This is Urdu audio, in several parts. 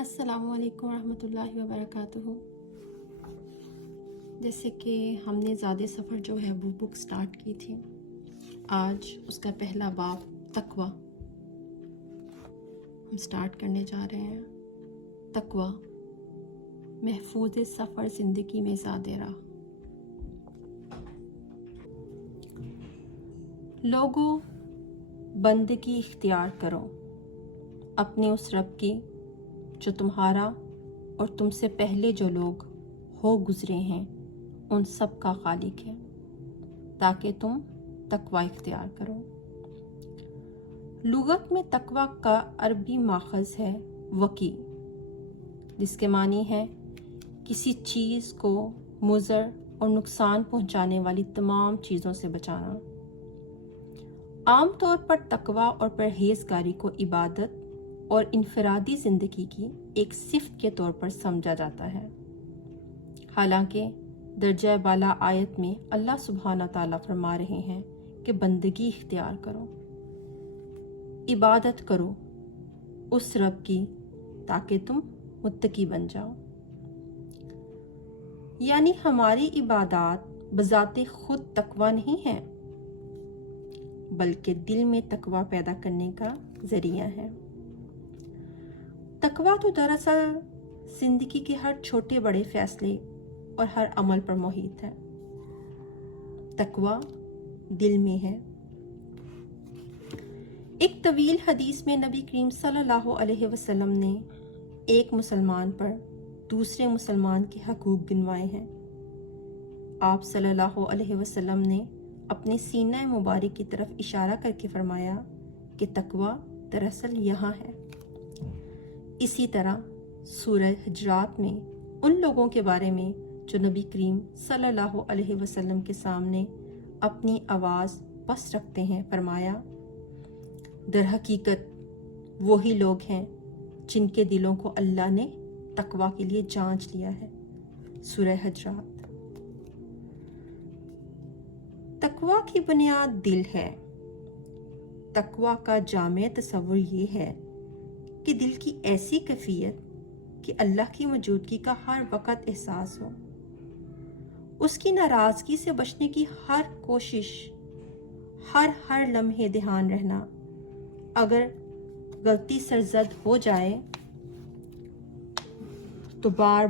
السلام علیکم ورحمۃ اللہ وبرکاتہ۔ جیسے کہ ہم نے زیادہ سفر جو ہے وہ بک سٹارٹ کی تھی، آج اس کا پہلا باب تقوی ہم سٹارٹ کرنے جا رہے ہیں۔ تقوی محفوظ سفر زندگی میں زیادہ راہ۔ لوگوں، بندگی اختیار کرو اپنے اس رب کی جو تمہارا اور تم سے پہلے جو لوگ ہو گزرے ہیں ان سب کا خالق ہے، تاکہ تم تقوی اختیار کرو۔ لغت میں تقوی کا عربی ماخذ ہے وقی، جس کے معنی ہے کسی چیز کو مضر اور نقصان پہنچانے والی تمام چیزوں سے بچانا۔ عام طور پر تقوی اور پرہیزگاری کو عبادت اور انفرادی زندگی کی ایک صفت کے طور پر سمجھا جاتا ہے، حالانکہ درجہ بالا آیت میں اللہ سبحانہ تعالیٰ فرما رہے ہیں کہ بندگی اختیار کرو، عبادت کرو اس رب کی تاکہ تم متقی بن جاؤ۔ یعنی ہماری عبادات بذات خود تقوی نہیں ہے، بلکہ دل میں تقوی پیدا کرنے کا ذریعہ ہے۔ تقوی تو دراصل زندگی کے ہر چھوٹے بڑے فیصلے اور ہر عمل پر محیط ہے۔ تقوی دل میں ہے۔ ایک طویل حدیث میں نبی کریم صلی اللہ علیہ وسلم نے ایک مسلمان پر دوسرے مسلمان کے حقوق گنوائے ہیں۔ آپ صلی اللہ علیہ وسلم نے اپنے سینہ مبارک کی طرف اشارہ کر کے فرمایا کہ تقوی دراصل یہاں ہے۔ اسی طرح سورہ حجرات میں ان لوگوں کے بارے میں جو نبی کریم صلی اللہ علیہ وسلم کے سامنے اپنی آواز پست رکھتے ہیں فرمایا، در حقیقت وہی لوگ ہیں جن کے دلوں کو اللہ نے تقوی کے لیے جانچ لیا ہے۔ سورہ حجرات۔ تقوی کی بنیاد دل ہے۔ تقوی کا جامع تصور یہ ہے کہ دل کی ایسی کیفیت کہ اللہ کی موجودگی کا ہر وقت احساس ہو، اس کی ناراضگی سے بچنے کی ہر کوشش، ہر لمحے دھیان رہنا، اگر غلطی سرزد ہو جائے تو بار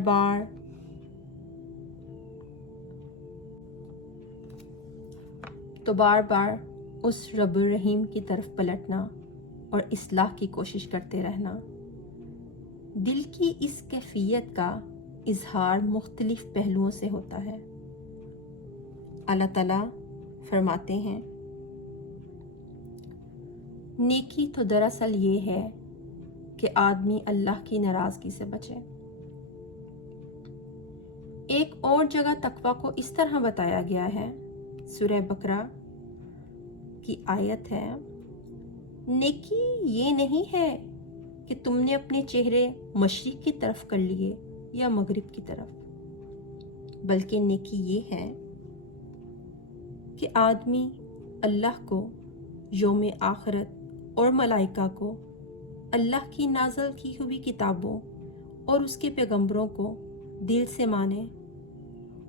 بار اس رب الرحیم کی طرف پلٹنا اور اصلاح کی کوشش کرتے رہنا۔ دل کی اس کیفیت کا اظہار مختلف پہلوؤں سے ہوتا ہے۔ اللہ تعالیٰ فرماتے ہیں، نیکی تو دراصل یہ ہے کہ آدمی اللہ کی ناراضگی سے بچے۔ ایک اور جگہ تقوی کو اس طرح بتایا گیا ہے، سورہ بقرہ کی آیت ہے، نیکی یہ نہیں ہے کہ تم نے اپنے چہرے مشرق کی طرف کر لیے یا مغرب کی طرف، بلکہ نیکی یہ ہے کہ آدمی اللہ کو، یوم آخرت اور ملائکہ کو، اللہ کی نازل کی ہوئی کتابوں اور اس کے پیغمبروں کو دل سے مانے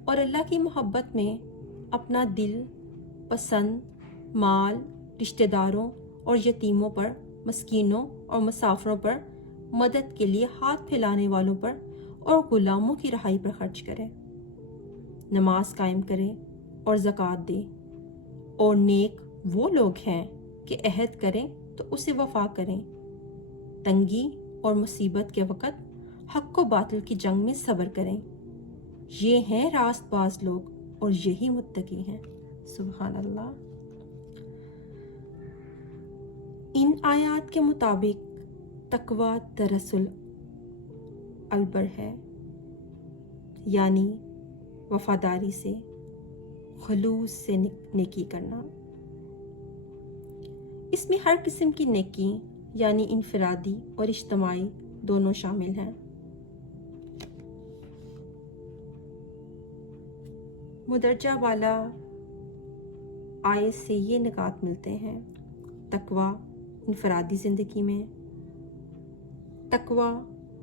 اور اللہ کی محبت میں اپنا دل پسند، مال، رشتہ داروں اور یتیموں پر، مسکینوں اور مسافروں پر، مدد کے لیے ہاتھ پھیلانے والوں پر اور غلاموں کی رہائی پر خرچ کرے، نماز قائم کرے اور زکوٰۃ دے، اور نیک وہ لوگ ہیں کہ عہد کریں تو اسے وفا کریں، تنگی اور مصیبت کے وقت حق و باطل کی جنگ میں صبر کریں، یہ ہیں راست باز لوگ اور یہی متقی ہیں۔ سبحان اللہ۔ ان آیات کے مطابق تقوی دراصل البر ہے، یعنی وفاداری سے، خلوص سے نیکی کرنا۔ اس میں ہر قسم کی نیکی یعنی انفرادی اور اجتماعی دونوں شامل ہیں۔ مدرجہ بالا آیت سے یہ نکات ملتے ہیں، تقوی انفرادی زندگی میں، تقوی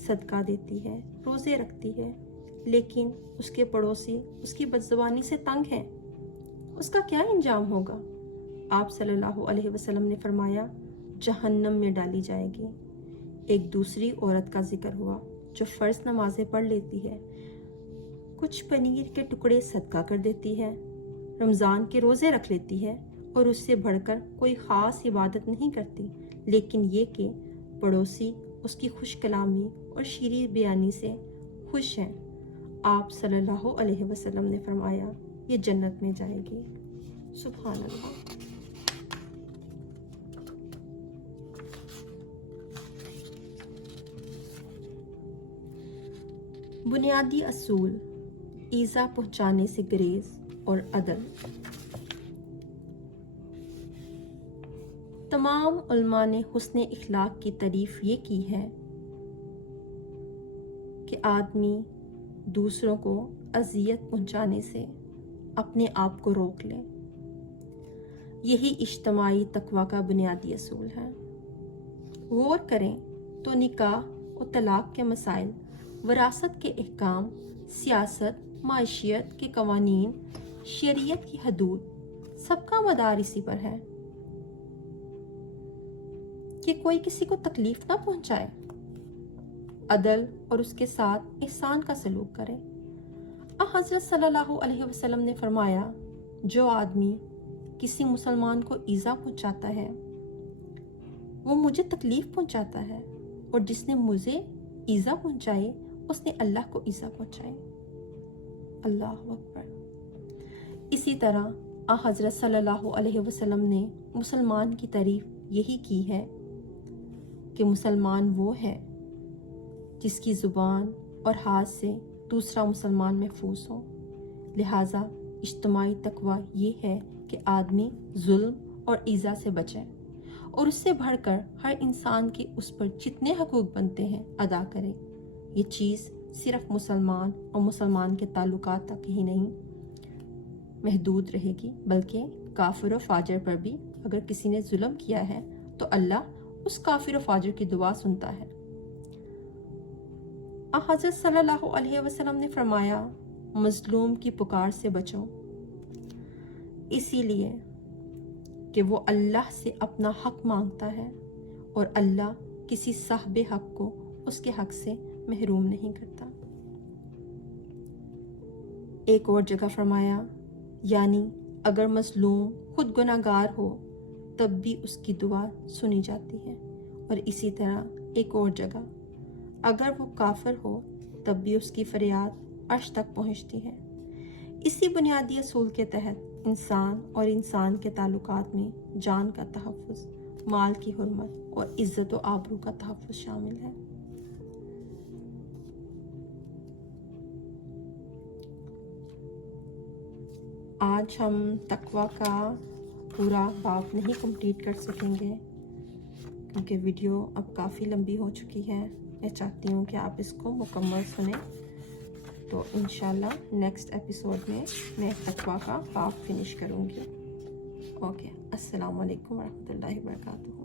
صدقہ دیتی ہے، روزے رکھتی ہے، لیکن اس کے پڑوسی اس کی بدزبانی سے تنگ ہیں، اس کا کیا انجام ہوگا؟ آپ صلی اللہ علیہ وسلم نے فرمایا جہنم میں ڈالی جائے گی۔ ایک دوسری عورت کا ذکر ہوا جو فرض نمازیں پڑھ لیتی ہے، کچھ پنیر کے ٹکڑے صدقہ کر دیتی ہے، رمضان کے روزے رکھ لیتی ہے اور اس سے بڑھ کر کوئی خاص عبادت نہیں کرتی، لیکن یہ کہ پڑوسی اس کی خوش کلامی اور شیریں بیانی سے خوش ہیں۔ آپ صلی اللہ علیہ وسلم نے فرمایا یہ جنت میں جائے گی۔ سبحان اللہ۔ بنیادی اصول، ایذا پہنچانے سے گریز اور عدل۔ تمام علماء نے حسن اخلاق کی تعریف یہ کی ہے کہ آدمی دوسروں کو اذیت پہنچانے سے اپنے آپ کو روک لے۔ یہی اجتماعی تقوی کا بنیادی اصول ہے۔ غور کریں تو نکاح و طلاق کے مسائل، وراثت کے احکام، سیاست، معیشت کے قوانین، شریعت کی حدود، سب کا مدار اسی پر ہے کہ کوئی کسی کو تکلیف نہ پہنچائے، عدل اور اس کے ساتھ احسان کا سلوک کرے۔ حضرت صلی اللہ علیہ وسلم نے فرمایا جو آدمی کسی مسلمان کو ایذا پہنچاتا ہے وہ مجھے تکلیف پہنچاتا ہے، اور جس نے مجھے ایذا پہنچائی اس نے اللہ کو ایذا پہنچائی۔ اللہ اکبر۔ اسی طرح حضرت صلی اللہ علیہ وسلم نے مسلمان کی تعریف یہی کی ہے کہ مسلمان وہ ہے جس کی زبان اور ہاتھ سے دوسرا مسلمان محفوظ ہو۔ لہٰذا اجتماعی تقوی یہ ہے کہ آدمی ظلم اور ایذا سے بچے اور اس سے بڑھ کر ہر انسان کے اس پر جتنے حقوق بنتے ہیں ادا کرے۔ یہ چیز صرف مسلمان اور مسلمان کے تعلقات تک ہی نہیں محدود رہے گی، بلکہ کافر و فاجر پر بھی اگر کسی نے ظلم کیا ہے تو اللہ اس کافر و فاجر کی دعا سنتا ہے۔ حضرت صلی اللہ علیہ وسلم نے فرمایا مظلوم کی پکار سے بچو، اسی لیے کہ وہ اللہ سے اپنا حق مانگتا ہے اور اللہ کسی صاحب حق کو اس کے حق سے محروم نہیں کرتا۔ ایک اور جگہ فرمایا یعنی اگر مظلوم خود گناہگار ہو تب بھی اس کی دعا سنی جاتی ہے، اور اسی طرح ایک اور جگہ اگر وہ کافر ہو تب بھی اس کی فریاد عرش تک پہنچتی ہے۔ اسی بنیادی اصول کے تحت انسان اور انسان کے تعلقات میں جان کا تحفظ، مال کی حرمت اور عزت و آبرو کا تحفظ شامل ہے۔ آج ہم تقوی کا پورا باب نہیں کمپلیٹ کر سکیں گے کیونکہ ویڈیو اب کافی لمبی ہو چکی ہے۔ میں چاہتی ہوں کہ آپ اس کو مکمل سنیں، تو انشاءاللہ نیکسٹ ایپیسوڈ میں میں تقوی کا باب فنش کروں گی۔ اوکے، السلام علیکم ورحمۃ اللہ وبرکاتہ۔